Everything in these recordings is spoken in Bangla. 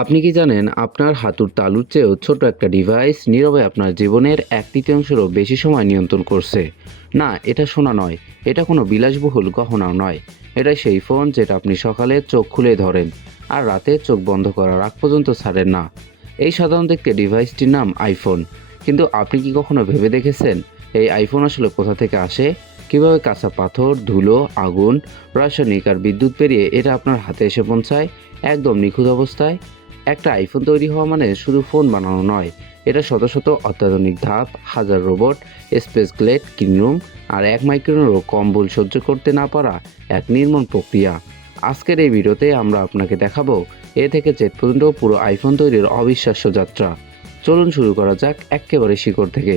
আপনি কি জানেন আপনার হাঁটুর তালুর চেয়েও ছোট একটা ডিভাইস নীরবে আপনার জীবনের 1/3-এরও বেশি সময় নিয়ন্ত্রণ করছে? না, এটা সোনা নয়, এটা কোনো বিলাসবহুল গহনাও নয়। এটাই সেই ফোন যেটা আপনি সকালে চোখ খুলে ধরেন আর রাতে চোখ বন্ধ করার আগ পর্যন্ত ছাড়েন না। এই সাধারণ দেখতে ডিভাইসটির নাম আইফোন। কিন্তু আপনি কি কখনো ভেবে দেখেছেন এই আইফোন আসলে কোথা থেকে আসে? কিভাবে কাঁচা পাথর, ধুলো, আগুন, রাসায়নিক আর বিদ্যুৎ পেরিয়ে এটা আপনার হাতে এসে পৌঁছায় একদম নিখুঁত অবস্থায়? একটা আইফোন তৈরি হওয়া মানে শুধু ফোন বানানো নয়, এটা শত শত অত্যাধুনিক ধাপ, হাজার রোবট, স্পেস গ্লেড, ক্লিনরুম আর 1 মাইক্রনেরও কম ভুল সহ্য করতে না পারা এক নির্মম প্রক্রিয়া। আজকের এই ভিডিওতে আমরা আপনাকে দেখাবো এ থেকে জেড পর্যন্ত পুরো আইফোন তৈরির অবিশ্বাস্য যাত্রা। চলুন শুরু করা যাক একেবারে শিকড় থেকে।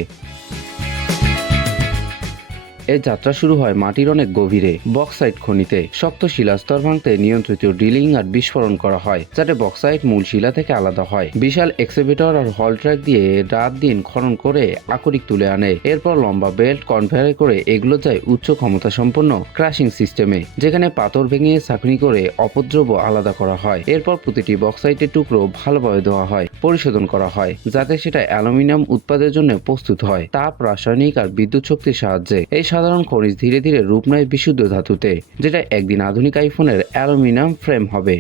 এই যাত্রা শুরু হয় মাটির অনেক গভীরে, বক্সাইট খনিতে। শক্ত শিলাস্তর ভাঙতে নিয়ন্ত্রিত ড্রিলিং আর বিস্ফোরণ করা হয় যাতে বক্সাইট মূল শিলা থেকে আলাদা হয়। বিশাল এক্সকেভেটর আর হল ট্র্যাক দিয়ে রাত দিন খনন করে আকরিক তুলে আনে। এরপর লম্বা বেল্ট কনভেয়ারে করে এগুলো যায় উচ্চ ক্ষমতা সম্পন্ন ক্রাশিং সিস্টেমে, যেখানে পাথর ভেঙে ছাঁকনি করে অপদ্রব্য আলাদা করা হয়। এরপর প্রতিটি বক্সাইটের টুকরো ভালোভাবে ধোয়া হয়, পরিশোধন করা হয় যাতে সেটা অ্যালুমিনিয়াম উৎপাদনের জন্য প্রস্তুত হয় তাপ, রাসায়নিক আর বিদ্যুৎ শক্তির সাহায্যে। এই সাধারণ খনিজ ধীরে ধীরে রূপ নেয় বিশুদ্ধ ধাতুতে, যেটা একদিন আধুনিক আইফোনের অ্যালুমিনিয়াম ফ্রেম হবে।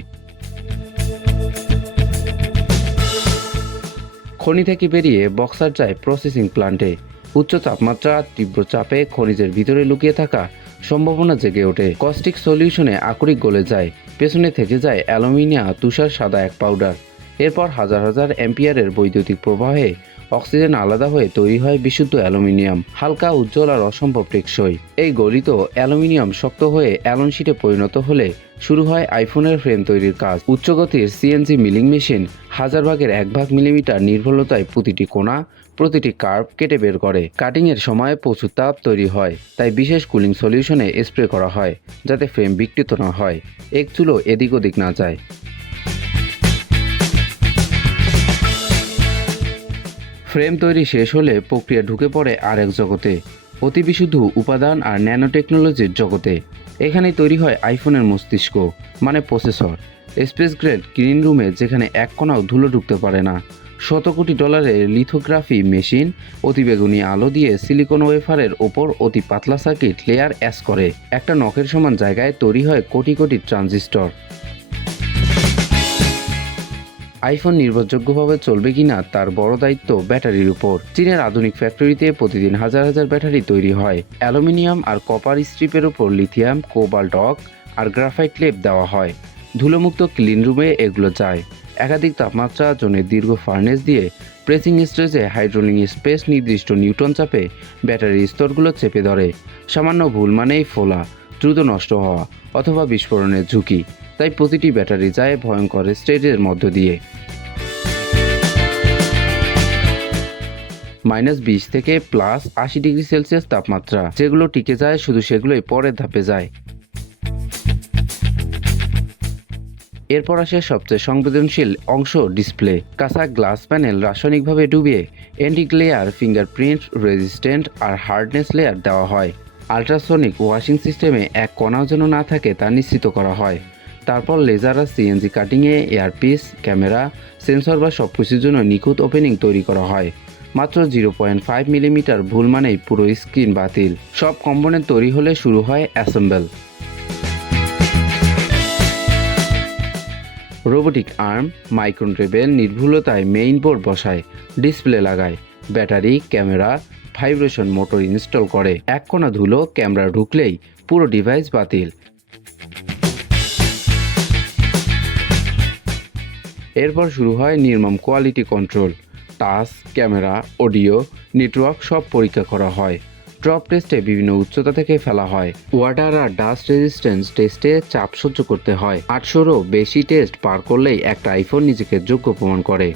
খনি থেকে বেরিয়ে বক্সার যায় প্রসেসিং প্ল্যান্টে। উচ্চ তাপমাত্রা, তীব্র চাপে খনিজের ভিতরে লুকিয়ে থাকা সম্ভাবনা জেগে ওঠে। কস্টিক সলিউশনে আকরিক গলে যায়, পেছনে থেকে যায় অ্যালুমিনিয়াম তুষার সাদা এক পাউডার। এরপর হাজার হাজার অ্যাম্পিয়ারের বৈদ্যুতিক প্রবাহে অক্সিজেন আলাদা হয়ে তৈরি হয় বিশুদ্ধ অ্যালুমিনিয়াম, হালকা, উজ্জ্বল আর অসম্ভব টেকসই। এই গলিত অ্যালুমিনিয়াম শক্ত হয়ে অ্যালন শিটে পরিণত হলে শুরু হয় আইফোনের ফ্রেম তৈরির কাজ। উচ্চগতির সিএনসি মিলিং মেশিন হাজার ভাগের 1 ভাগ মিলিমিটার নির্ভুলতায় প্রতিটি কোণা, প্রতিটি কার্ভ কেটে বের করে। কাটিংয়ের সময় প্রচুর তাপ তৈরি হয়, তাই বিশেষ কুলিং সলিউশনে স্প্রে করা হয় যাতে ফ্রেম বিকৃত না হয়, এক চুলো এদিক ওদিক না যায়। ফ্রেম তৈরি শেষ হলে প্রক্রিয়া ঢুকে পড়ে আরেক জগতে, অতি বিশুদ্ধ উপাদান আর ন্যানো টেকনোলজির জগতে। এখানেই তৈরি হয় আইফোনের মস্তিষ্ক, মানে প্রসেসর। স্পেস গ্রেড ক্লিন রুমে যেখানে এক কণাও ধুলো ঢুকতে পারে না, শত কোটি ডলারের লিথোগ্রাফি মেশিন অতিবেগুনি আলো দিয়ে সিলিকন ওয়েফারের ওপর অতি পাতলা সার্কিট লেয়ার অ্যাস করে। একটা নখের সমান জায়গায় তৈরি হয় কোটি কোটি ট্রানজিস্টর। আইফোন নির্ভরযোগ্যভাবে চলবে কিনা তার বড় দায়িত্ব ব্যাটারির উপর। চীনের আধুনিক ফ্যাক্টরিতে প্রতিদিন হাজার হাজার ব্যাটারি তৈরি হয়। অ্যালুমিনিয়াম আর কপার স্ট্রিপের উপর লিথিয়াম, কোবাল্ট আর গ্রাফাইট লেপ দেওয়া হয়। ধুলোমুক্ত ক্লিন রুমে এগুলো যায়। একাধিক তাপমাত্রা জোনের দীর্ঘ ফার্নেস দিয়ে প্রেসিং স্টেজে হাইড্রোলিক স্পেস নির্দিষ্ট নিউটন চাপে ব্যাটারির স্তরগুলো চেপে ধরে। সামান্য ভুল মানেই ফোলা, দ্রুত নষ্ট হওয়া অথবা বিস্ফোরণের ঝুঁকি। তাই প্রতিটি ব্যাটারি যায় ভয়ঙ্কর স্টেজের মধ্য দিয়ে। -20 থেকে +80 ডিগ্রি সেলসিয়াস তাপমাত্রা যেগুলো টিকে যায় শুধু সেগুলোই পরের ধাপে যায়। এরপর আসে সবচেয়ে সংবেদনশীল অংশ, ডিসপ্লে। কাঁচা গ্লাস প্যানেল রাসায়নিকভাবে ডুবিয়ে এন্টিক লেয়ার, ফিঙ্গারপ্রিন্ট রেজিস্ট্যান্ট আর হার্ডনেস লেয়ার দেওয়া হয়। আল্ট্রাসনিক ওয়াশিং সিস্টেমে এক কণাও যেন না থাকে তা নিশ্চিত করা হয়। তারপর লেজার আর সিএনজি কাটিংয়ে এয়ারপিস, ক্যামেরা, সেন্সর বা সব কিছুর জন্য নিখুঁত ওপেনিং তৈরি করা হয়। মাত্র 0.5 মিলিমিটার ভুল মানেই পুরো স্ক্রিন বাতিল। সব কম্পোনেন্ট তৈরি হলে শুরু হয় অ্যাসেম্বল। রোবোটিক আর্ম, মাইক্রন রেবেল নির্ভুলতায় মেইন বোর্ড বসায়, ডিসপ্লে লাগায়, battery, camera, vibration motor install করে। এক কোণা ধুলো ক্যামেরা ঢুকলেই পুরো ডিভাইস বাতিল। এরপর শুরু হয় নির্মম quality control. Touch, camera, audio, network সব পরীক্ষা করা হয়। ড্রপ টেস্টে বিভিন্ন উচ্চতা থেকে ফেলা হয়। ওয়াটার আর ডাস্ট রেজিস্ট্যান্স টেস্টে চাপ সহ্য করতে হয়। 800-রও বেশি টেস্ট পার করলেই একটা আইফোন নিজেকে যোগ্য প্রমাণ করে।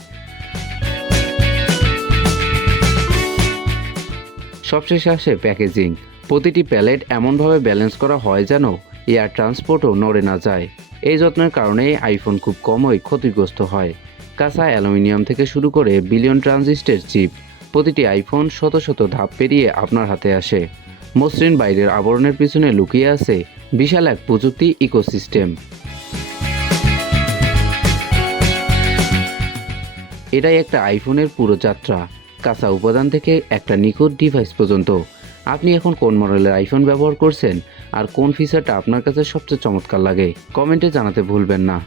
সবশেষে আসে প্যাকেজিং। প্রতিটি প্যালেট এমনভাবে ব্যালেন্স করা হয় যেন এয়ার ট্রান্সপোর্টও নড়ে না যায়। এই যত্নের কারণে আইফোন খুব কমই ক্ষতিগ্রস্ত হয়। কাঁচা অ্যালুমিনিয়াম থেকে শুরু করে বিলিয়ন ট্রানজিস্টের চিপ, প্রতিটি আইফোন শত শত ধাপ পেরিয়ে আপনার হাতে আসে। মসৃণ বাইরের আবরণের পিছনে লুকিয়ে আছে বিশাল এক প্রযুক্তি ইকোসিস্টেম। এটাই একটা আইফোনের পুরো যাত্রা, কাঁচা উপাদান থেকে একটা নিখুঁত ডিভাইস পর্যন্ত। আপনি এখন কোন মডেলের আইফোন ব্যবহার করছেন আর কোন ফিচারটা আপনার কাছে সবচেয়ে চমৎকার লাগে, কমেন্টে জানাতে ভুলবেন না।